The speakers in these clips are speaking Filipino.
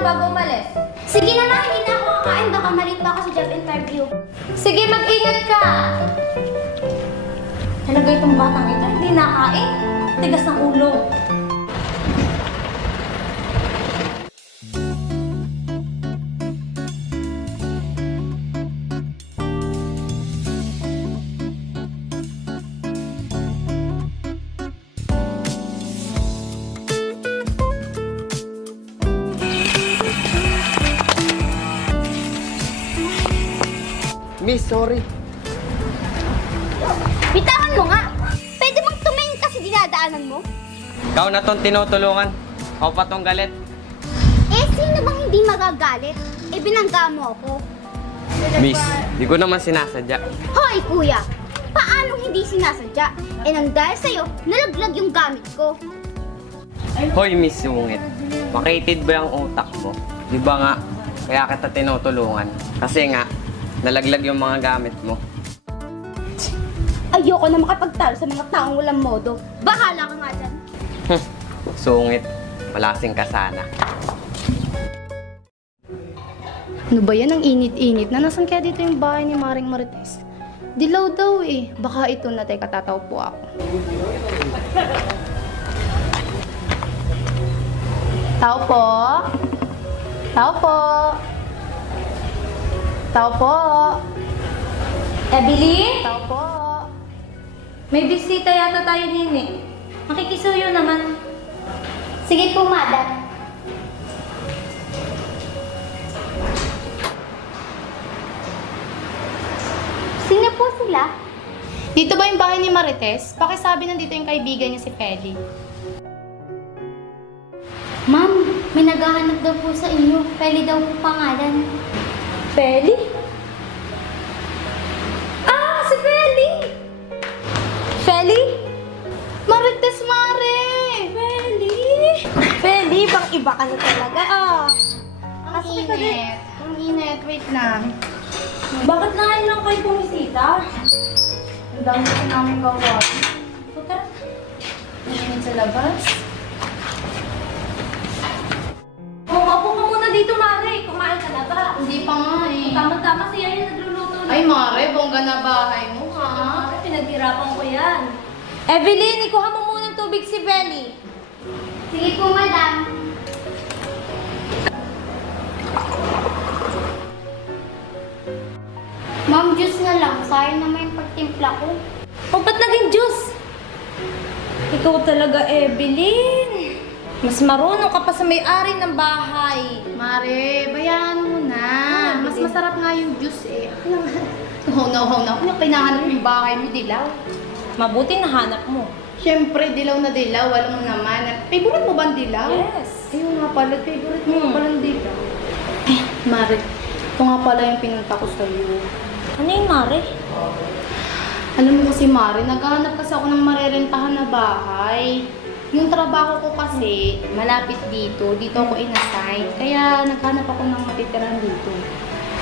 muna bago umalis. Sige na nga, hindi na ako kakain. Baka malate pa ako sa job interview. Sige, mag-ingat ka! Talaga itong batang ito, hindi nakain. Tigas ng ulo. Miss, sorry. Bitawan mo nga! Pwede bang tumingin kasi dinadaanan mo? Ikaw na tong tinutulungan. Ako pa tong galit. Eh, sino bang hindi magagalit? Eh, binangga mo ako. Miss, di ko naman sinasadya. Hoy, kuya! Paano hindi sinasadya? Eh, nang dahil sa'yo, nalaglag yung gamit ko. Hoy, Miss Sungit. Makitid ba yung utak mo? Di ba nga, kaya kita tinutulungan? Kasi nga, nalaglag yung mga gamit mo. Ayoko na makapagtalo sa mga taong walang modo. Bahala ka nga dyan. Sungit. Malasing ka sana. Ano ba yan? Ang init-init na. Nasaan kaya dito yung bahay ni Maring Marites? Dilaw daw eh. Baka ito na. Teka, tataw po ako. Tao po? Tao po? Tao po? Evelyn? Tao po? May bisita yata tayo, Nini. Makikisuyo naman. Sige po, madam. Sino po sila? Dito ba yung bahay ni Marites? Pakisabi nandito yung kaibigan niya si Feli. Ma'am, may naghahanap daw po sa inyo. Pwede daw po pangalan. Feli? Ah, si Feli! Feli? Marites, Mare! Feli? Feli, bang iba ka na talaga ah. Ang init. Ang init. Wait lang. Bakit ngayon lang kayo bumisita? Ang dami ko namin gawa. So, tara. Ang init sa labas. Upo ka muna dito, Mare. Kumain ka na ba? Hindi pa nga eh. Tama-tama siya yung nagluluto na. Ay, Mare, bongga na bahay mo, ha? Pinaghirapan ko yan. Evelyn, ikuha mo muna ng tubig si Feli. Sige po, madam. Ma'am, juice na lang. Sayang naman yung pagtimpla ko. O, ba't naging juice? Ikaw talaga, Evelyn. Mas marunong ka pa sa may-ari ng bahay. Mare, bayaan mo na. Mas masarap nga yung juice eh. Hunaw na. Kung pinahanap yung bahay mo, dilaw. Mabuti nahanap mo. Siyempre, dilaw na dilaw. Alam mo naman. Favorite mo ba ang dilaw? Yes. Ayun nga pala, favorite mo pala ang dilaw. Eh, Mare, ito nga pala yung pinunta ko sa'yo. Ano yung Mare? Alam mo kasi, Mare, naghahanap kasi ako ng marerentahan na bahay. Yung trabaho ko kasi, malapit dito. Dito ako in-assign. Kaya naghanap ako ng matitirahan dito.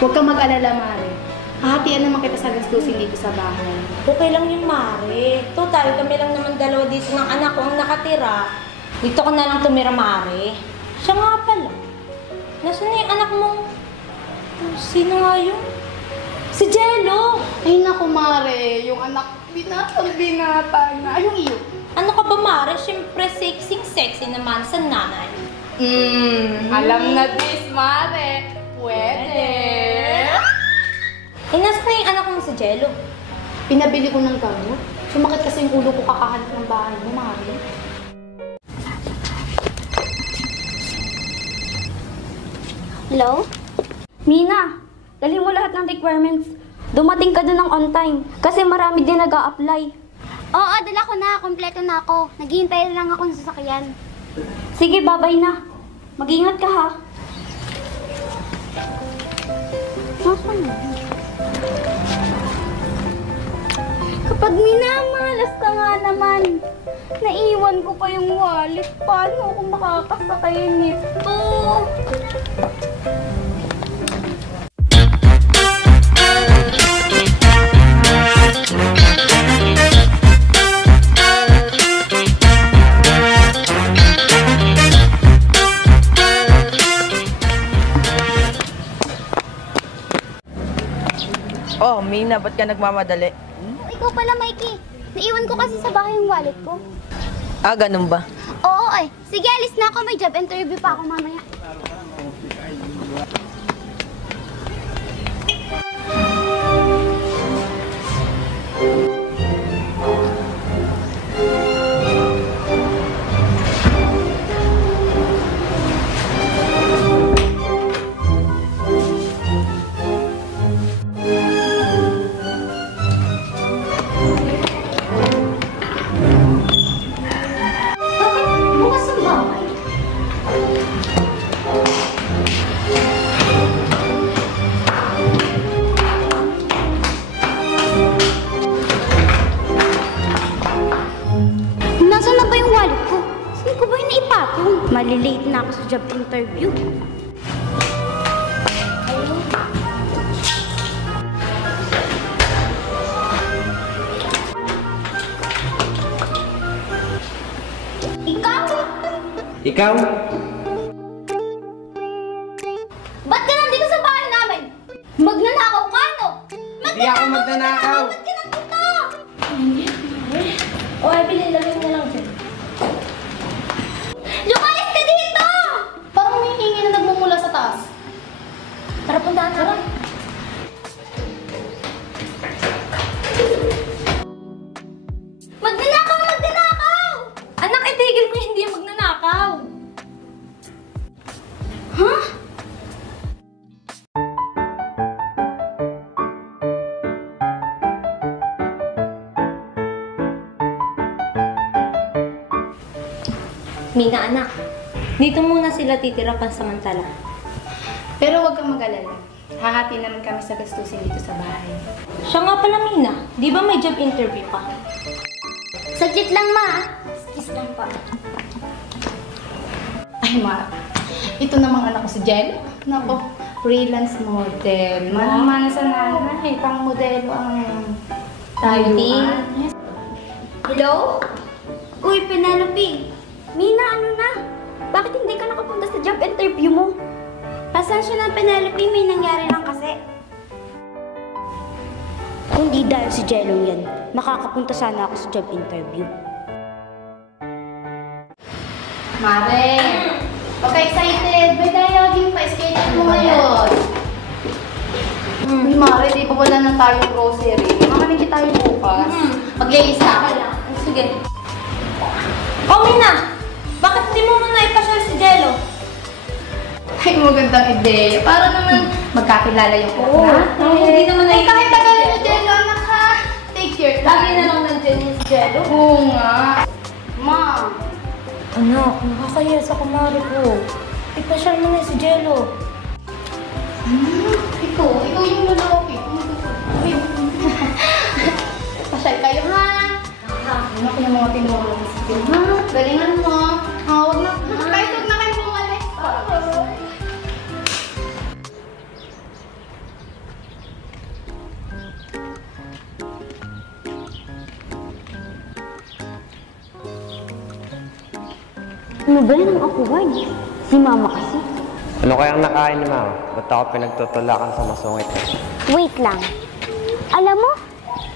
Huwag kang mag-alala, Mare. Hahatian naman kita sa gastusin dito sa bahay. Okay lang yung Mare. Total, kami lang naman dalawa dito ng anak ko ang nakatira. Dito ko na lang tumira, Mare. Siya nga pala. Nasaan na yung anak mo? Sino nga yun? Si Jello! Ay naku, Mare. Yung anak, binata na. Ay, yung iyo. Ano ka ba, Mare? Siyempre, sexy naman sa nanay. Alam na this, Mare. Pwede. Eh, nasa na yung anak mo si Jello? Pinabili ko ng gamot. Sumakit kasi yung ulo ko kakahanap ng bahay mo, Mare. Hello? Mina, dalhin mo lahat ng requirements. Dumating ka dun ng on time. Kasi marami din nag-a-apply. Oo, dala ko na. Kompleto na ako. Naghihintay lang ako ng sasakyan. Sige, babay na. Mag-ingat ka, ha? Nasaan na? Kapag minamalas ka nga naman, naiwan ko pa yung wallet. Paano ako makakasakay nito? Oh, Mina, ba't ka nagmamadali? Ikaw pala, Mikey. Naiwan ko kasi sa bahay yung wallet ko. Ah, ganun ba? Oo eh. Sige, alis na ako. May job interview pa ako mamaya. Bakit bukas ang bahay? Nasaan na ba yung wallet ko? Saan ko ba yung naipatong? Malilate na ako sa job interview. Ikaw? Ikaw? Ba't ka nandito sa bahay namin? Magnanakaw ka, no? Hindi ako magnanakaw. Ba't ka nandito? O, Evelyn, lagay mo na lang dyan. Lumayas ka dito! Parang may hingi na nagmumula sa taas. Tara, puntaan na. Magnanakaw! Magnanakaw! Anak, itigil mo hindi yung magnanakaw. Huh? Mina, anak. Dito muna sila titira pansamantala. Pero huwag kang mag-alala. Hahati naman kami sa gastusin dito sa bahay. Siya nga pala, Mina. Di ba may job interview ka? Saglit lang, ma. Kiss lang pa. Ay, ma. Ito namang anak ko si Jen. Nako, freelance model. Manang-mana sa nanay. Pang modelo ang tayo. Beauty. Hello? Uy, Penelope. Mina, ano na? Bakit hindi ka nakapunta sa job interview mo? Pasensya na, Penelope. May nangyari lang kasi. Kung di dahil si Jelong yan, makakapunta sana ako sa job interview. Mare, huwag ka excited. May dialoging pa. Schedule mo ngayon. Uy, Mare, di pa wala na tayong grocery. Makaminti tayo bukas. Maglilista ka lang. Sige. Oh, Mina! Bakit di mo muna ipasyal si Jello? Ay, magandang ideya. Para naman magkakilala yung Oo. anak. Hindi naman Ay, kahit naiintindihan tagalin si mo, Jello, anak ha. Take your time. Lagi na lang nandiyan yung si Jello. Oo nga. Ma. Anak, nakakaya sa kumari ko. Ipasyal mo na si Jello. Ikaw yung lalaki. Uy. Pasyal kayo ha. Anak ko yung mga tinuro ko sa akin, ha? Galingan mo. Huwag na. Kahit huwag na kayo bumalik. Ano ba yan ang awkward? Si Mama kasi. Ano kayang nakain ni Mama? Ba't ako pinagtutulakan sa masungit eh? Wait lang. Alam mo,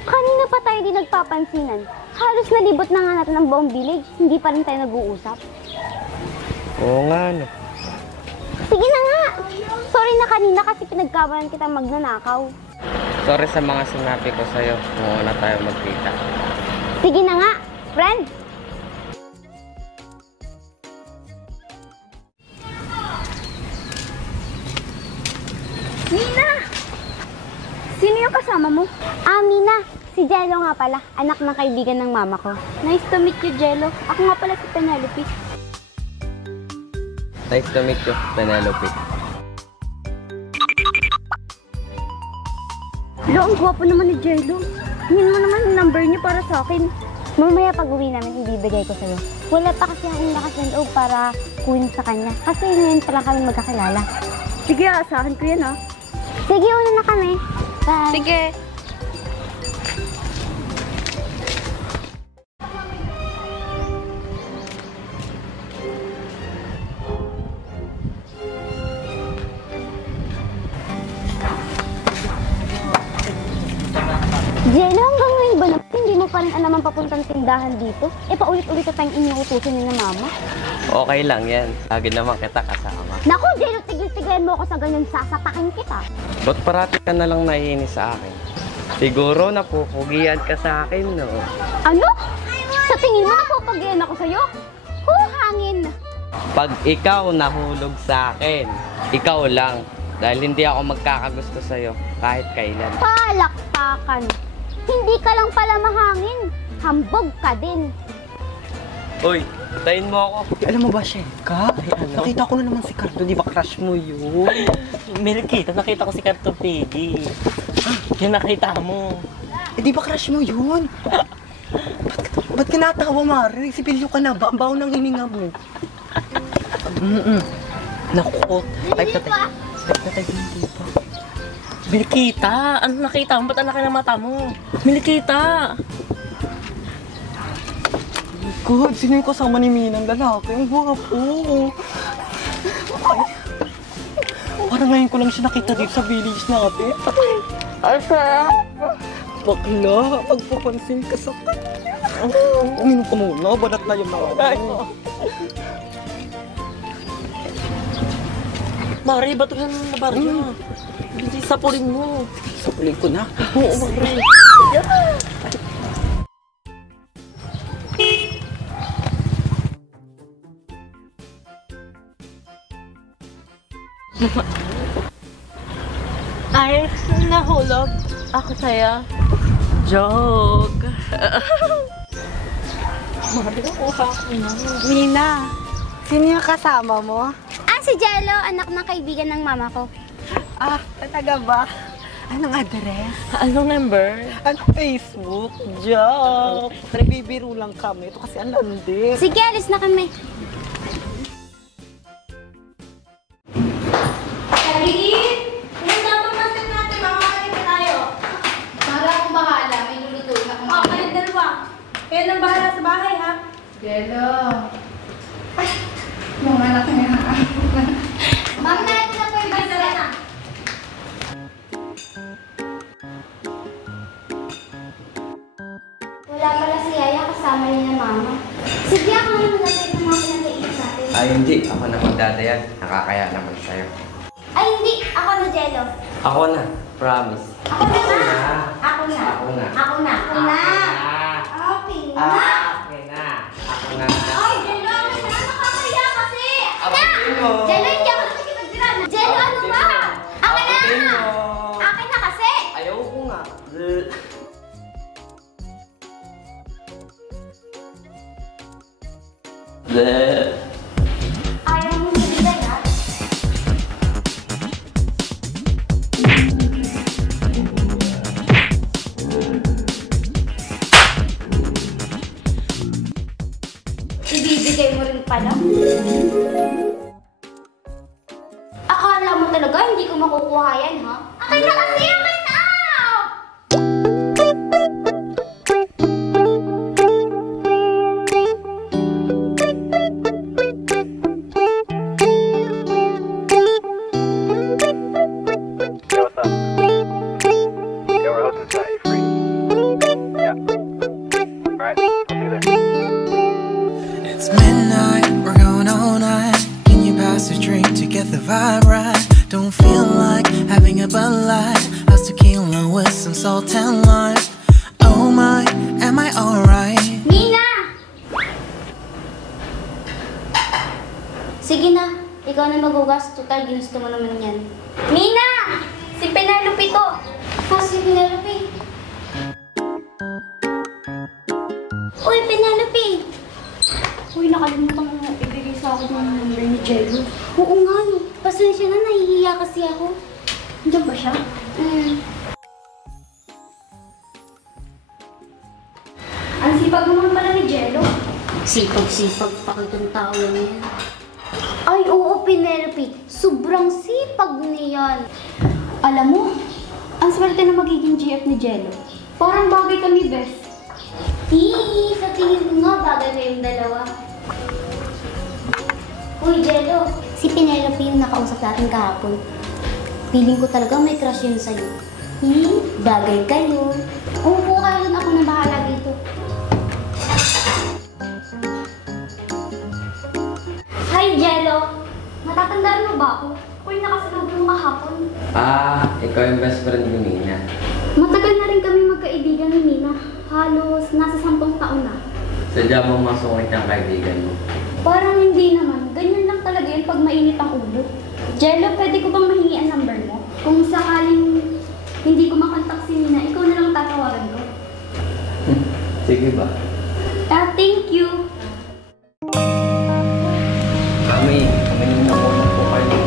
kanina pa tayo di nagpapansinan. Halos nalibot na nga natin ang buong village. Hindi pa rin tayo nag-uusap. Oo nga, no. Sige na nga. Sorry na kanina kasi pinagkawalan kita magnanakaw. Sorry sa mga sinabi ko sa'yo kung una tayo magkita. Sige na nga, friend. Mina! Sino yung kasama mo? Ah, Mina. Si Jello nga pala. Anak ng kaibigan ng mama ko. Nice to meet you, Jello. Ako nga pala si Penelope. Nice to meet you, Penelope. Lo, ang gwapo naman ni Jello. Tingin mo naman yung number niya para sa akin. Mamaya pag uwi namin, ibibigay ko sa'yo. Wala pa kasi akong lakas ng loob para kunin sa kanya. Kasi ngayon pa lang kami magkakilala. Sige, asahan ko yan, ah. Sige, una na kami. Bye. Sige. Jello, hanggang ngayon ba naman hindi mo pa rin alam ang papuntang tindahan dito? Eh, paulit-ulit na tayong iniutusin ni mama. Okay lang yan. Lagi naman kita kasama. Naku, Jello, tigil-tigilan mo ako sa ganyan, sasapakin kita. Ba't parati ka na lang naiinis sa akin? Siguro napupugian ka sa akin, no? Ano? Sa tingin mo napupagian ako sa'yo? Hangin! Pag ikaw nahulog sa akin, ikaw lang. Dahil hindi ako magkakagusto sa'yo kahit kailan. Palakpakan! Hindi ka lang pala mahangin. Hambog ka din. Uy, tayin mo ako. Alam mo ba, Shenka? Nakita ko na naman si Cardo, di ba crush mo yun? Melkita, nakita ko si Carto Piggy. Yung nakita mo. Eh, di ba crush mo yun? Ba't ka natawa, Mari? Nagsipilyo ka na ba? Ang baho ng hininga mo. Naku, type na type. Type na type hindi pa. Melkita, ano nakita mo? Ba't ang laki ng mata mo? Melkita! God, sino yung kasama ni Minang lalaki? Ang guwapo. Ay, parang ngayon ko lang siya nakita dito sa village natin. Asa? Bakla, magpapansin ka sa kanya. Uminom ka muna, balat na yung mga. Mari, ba't ka na barya? Hindi sapulin mo. Sapulin ko na. Oo, Mari. Ay, nahulog ako sa'yo. Joke. Mina, sino yung kasama mo? Si Jello, anak ng kaibigan ng mama ko. Ah, talaga ba? Anong address? Anong number? Anong Facebook? Joke! Nagbibiro lang kami. Ito kasi ang landi. Sige, alis na kami. Sabihin! Yung dapat masin natin, makakalit na tayo. Para akong bahala, may lulutuin ako. O, kayong dalawa. Kayo nang bahala sa bahay, ha? Jello. Ay, yung anak niya. Ma'am, natin na po yung Ay, tara na. Wala pala si Yaya kasama niya ng mama. Sige, ako na magdadayag ng mga pinag-iit natin. Ay, hindi. Ako na magdadayag. Nakakaya naman sa'yo. Ay, hindi. Ako na, Jello. Ako na. Promise. Ako na nga. na. Ako na. Ako na. Ako na. Ako na. Okay na. Okay na. Ako na. Ay, Jello, ano na? Nakakaya kasi. Akin mo. Jello, hindi ako nakikipagdiran. Jello, ano ba? Akin na. Akin mo. Akin na kasi. Ayaw ko nga. Bleh. Ayaw mo bibigay, ha? Ibibigay mo rin pala? Akala mo talaga hindi ko makukuha yan, ha? Akin na kasi! Akin na! Yo, what's up? Yeah, we're hosting tonight. You free? Yeah. Alright, I'll see you there. It's midnight, we're going all night. Can you pass a drink to get the vibe right? Don't feel like having a Bud Light. How's tequila with some salt and lime? Oh my, am I alright? Mina! Sige na, ikaw na magugas. Total, ginusto mo naman yan. Mina! Si Penelope to! Si Penelope. Uy, Penelope! Uy, nakalimutan ko na ibigay sa akin ng number ni Jello. Oo nga, no. Pasensya na, nahihiya kasi ako. Nandiyan ba siya? Ang sipag naman pala ni Jello. Sipag-sipag pa kitang tao yan. Ay, oo, Penelope. Sobrang sipag niyan. Alam mo, ang swerte na magiging GF ni Jello. Parang bagay kami, best. Sa tingin ko nga, bagay kayong dalawa. Uy, Jello. Si Penelope yung nakausap natin kahapon. Feeling ko talaga may crush yun sa'yo. Bagay kayo. Oo, na bahala dito. Hi, Jello! Matatandaan mo ba ako? Ako yung nakasalubong mo kahapon. Ikaw yung best friend ni Mina. Matagal na rin kami magkaibigan ni Mina. Halos nasa 10 taon na. Sadya mong masungit ang kaibigan mo. Parang hindi naman. Ganyan lang talaga yun pag mainit ang ulo. Jello, pwede ko bang mahingi ang number mo? Kung sakaling hindi ko makontak si Mina, ikaw na lang tatawagan ko. Sige ba? Thank you. Kami na muna po kayo.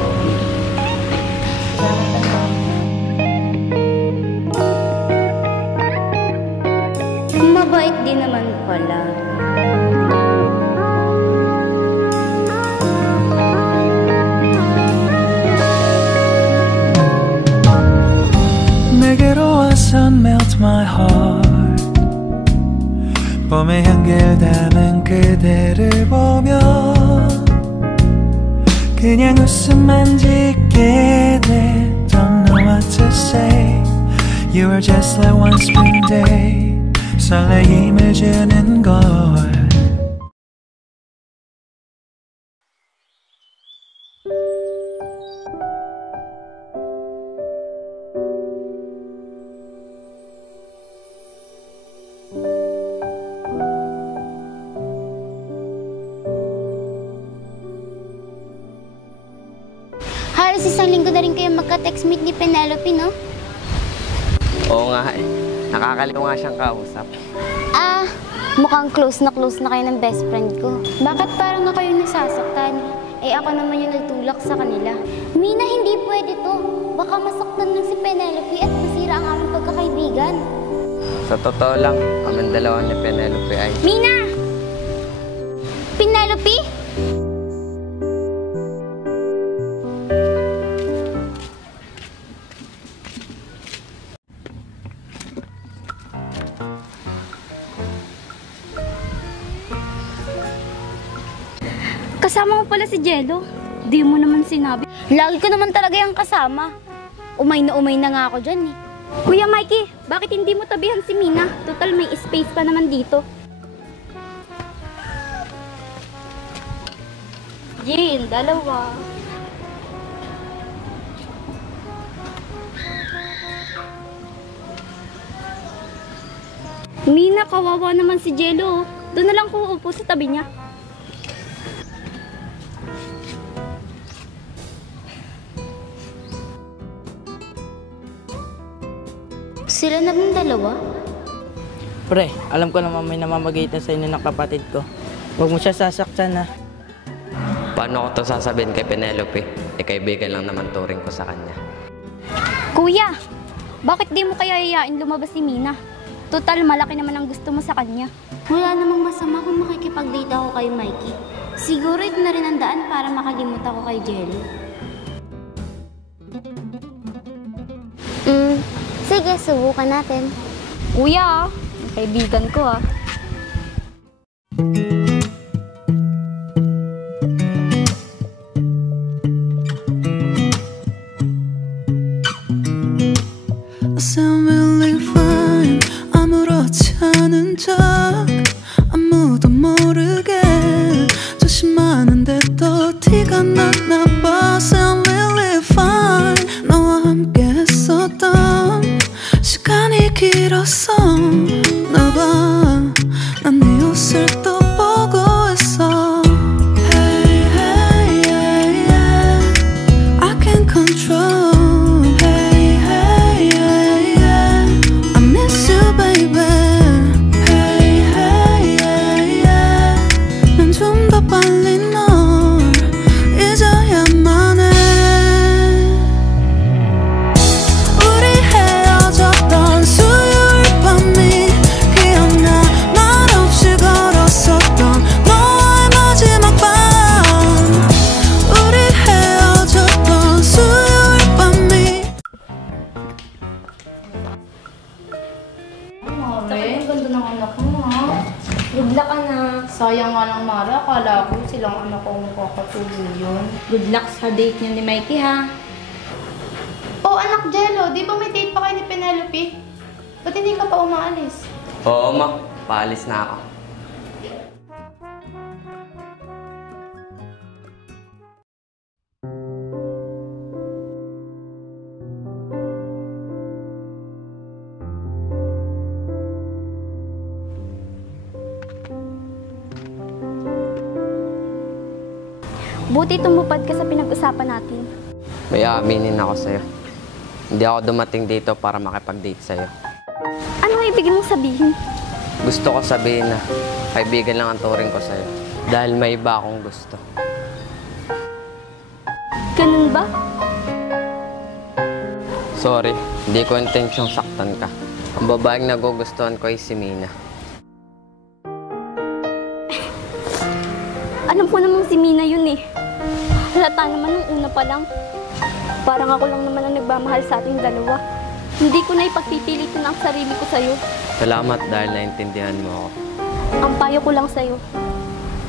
Mabait din naman pala. 내게로 와서 melt my heart 봄의 향기를 담은 그대를 보며 그냥 웃음만 짓게 돼 Don't know what to say You are just like one spring day 설레임을 주는 걸 Halos isang linggo na rin kayo magka-text meet ni Penelope, no? Oo nga eh. Nakakaliw nga siyang kausap. Mukhang close na kayo ng best friend ko. Bakit parang ako yung nasasaktan? Ako naman yung nagtulak sa kanila. Mina, hindi pwede to. Baka masaktan lang si Penelope at masira ang aming pagkakaibigan. Sa totoo lang, kaming dalawa ni Penelope ay... Mina! Penelope? Kasama mo pala si Jello. Di mo naman sinabi. Lagi ko naman talaga yung kasama. Umay na nga ako dyan eh. Kuya Mikey, bakit hindi mo tabihan si Mina? Total may space pa naman dito. Jane, dalawa. Mina, kawawa naman si Jello. Doon na lang ko uupo sa tabi niya. Sila na bang dalawa? Pre, alam ko naman may namamagitan sa inyo ng kapatid ko. Huwag mo siya sasaktan na. Paano ko to sasabihin kay Penelope? Kaibigan lang naman turing ko sa kanya. Kuya, bakit di mo kaya yayain lumabas si Mina? Total, malaki naman ang gusto mo sa kanya. Wala namang masama kung makikipag-date ako kay Mikey. Siguro ito na rin ang daan para makalimot ako kay Jello. Sige, subukan natin. Kuya, kaibigan ko ah. I sound really fine 아무렇지 않은 척 아무도 모르게 조심하는데 또 티가 났나 봐 Sound really fine 너와 함께 했었던 시간이 길었어 나봐 난 네 옷을 또 보고 있어 Hey, hey, yeah, yeah. I can't control Hey, hey, yeah, yeah. I miss you, baby Hey, hey, yeah, yeah. 난 좀 더 빨리 널 잊어야만 해 우리 헤어졌던 수요일 밤이 기억나 말없이 걸었었던 너와의 마지막 밤 우리 헤어졌던 수요일 밤이 Mare, ang ganda ng anak mo ha. Good luck, anak. Sayang nga lang, Mara. Akala ko silang anak ko ang makakatuloy yun. Good luck sa date niyo ni Mikey, ha? Oh, anak Jello, di ba may date pa kayo ni Penelope? Ba't hindi ka pa umaalis? Oo, ma. Paalis na ako. Buti tumupad ka sa pinag-usapan natin. May aaminin ako sa'yo. Hindi ako dumating dito para makipag-date sa'yo. Ano nga ibig mong sabihin? Gusto ko sabihin na kaibigan lang ang turing ko sa'yo. Dahil may iba akong gusto. Ganun ba? Sorry, hindi ko intensyong saktan ka. Ang babaeng nagugustuhan ko ay si Mina. Alam ko namang si Mina yun eh. Halata naman nung una pa lang. Parang ako lang naman ang nagmamahal sa ating dalawa. Hindi ko na ipagpipilitin ang sarili ko sa'yo. Salamat dahil naintindihan mo ako. Ang payo ko lang sa'yo,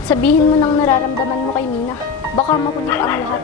sabihin mo nang nararamdaman mo kay Mina. Baka mahuli pa ang lahat.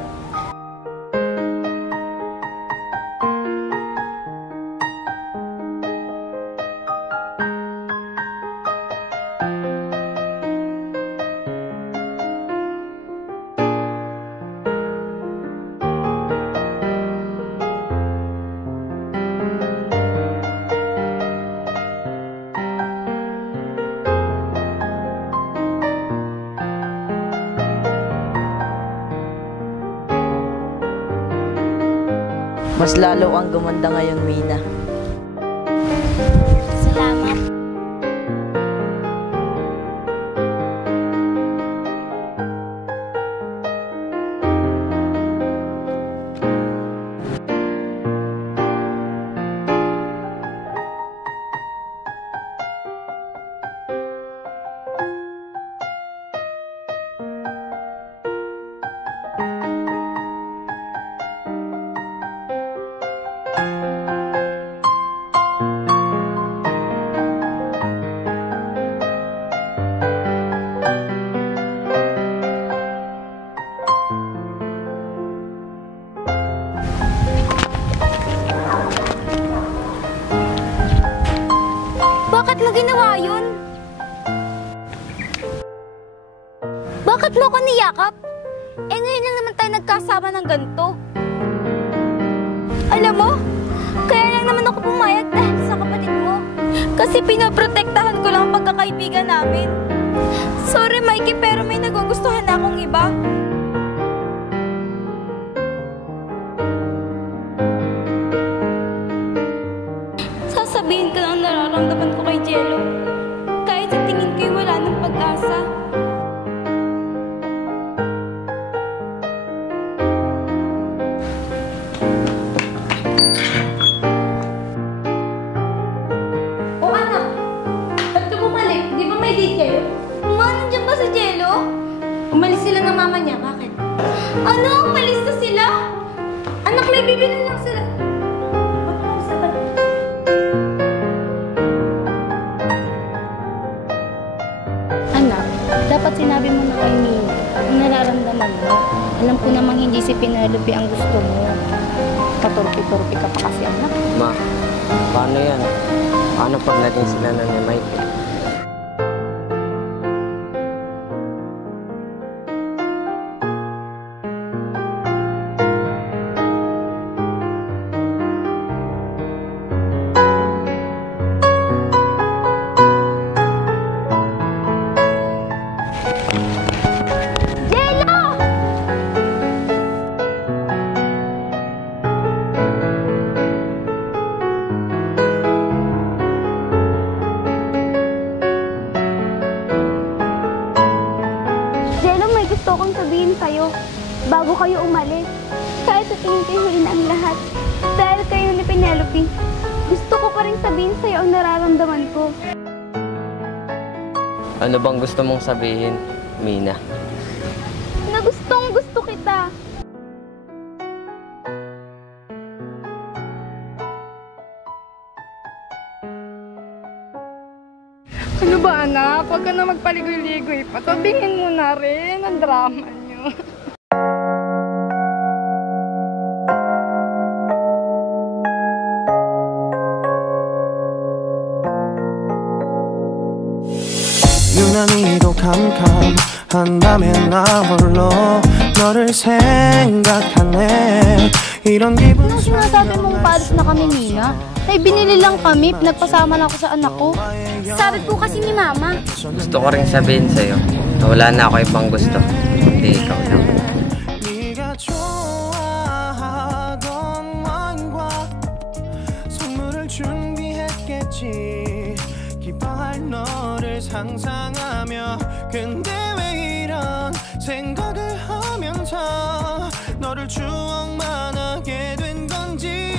Mas lalo ang gumanda ngayon, Mina. Salamat. Bakit mo ginawa yun? Bakit mo ko niyakap? Eh ngayon lang naman tayo nagkasama ng ganito. Alam mo, kaya lang naman ako pumayag dahil sa kapatid mo. Kasi pinoprotektahan ko lang ang pagkakaibigan namin. Sorry Mikey, pero may nagugustuhan na akong iba. Sasabihin ko lang nararamdaman ko kay Jello. Kahit sa tingin ko'y wala ng pag-asa. O anak, ba't ka bumalik? Di ba may date kayo? Ma, nandiyan ba si Jello? Umalis sila ng mama niya. Bakit? Ano? Umalis na sila? Anak, may bibili lang sila. Ba't umalis na ba? Anak, dapat sinabi mo na kay Mina ang nararamdaman mo. Alam ko namang hindi si Penelope ang gusto mo. Patorpi-torpi ka pa kasi, anak. Ma, paano yan? Paano pag naging sila na ni Mike? Jello! Jello, may gusto kong sabihin sa'yo bago kayo umalis. Kahit sa tingin kayo huli na ang lahat. Dahil kayo ni Penelope, gusto ko pa rin sabihin sa'yo ang nararamdaman ko. Ano bang gusto mong sabihin, Mina? Na gustong gusto kita. Ano ba anak? Huwag ka na magpaligoy-ligoy. Patabingin mo na rin ang drama niyo. 유난히도 캄캄한 밤에 나 홀로 너를 생각하네. 이런 기분. Anong sinasabi mong paalis na kami, Mina? Ay, binili lang kami. Pinagpasama na ako sa anak ko. Sabi po kasi ni Mama. Gusto ko rin sabihin sa'yo na wala na ako ibang gusto. Hindi ikaw lang. 네가 좋아하던 와인과 선물을 준비했겠지. 기뻐할 너를 상상하며 근데 왜 이런 생각을 하면서 너를 추억만 하게 된 건지.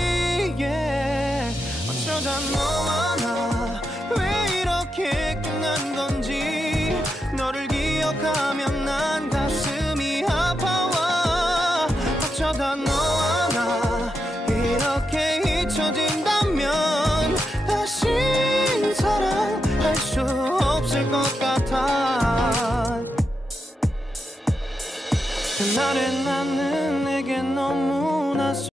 어쩌다 너와 나 왜 이렇게 끝난 건지. 너를 기억하면 난 가슴이 아파와. 어쩌다 너와 나 이렇게 잊혀진다면 다시 사랑할 수 없을 것 같아. 그날의 나는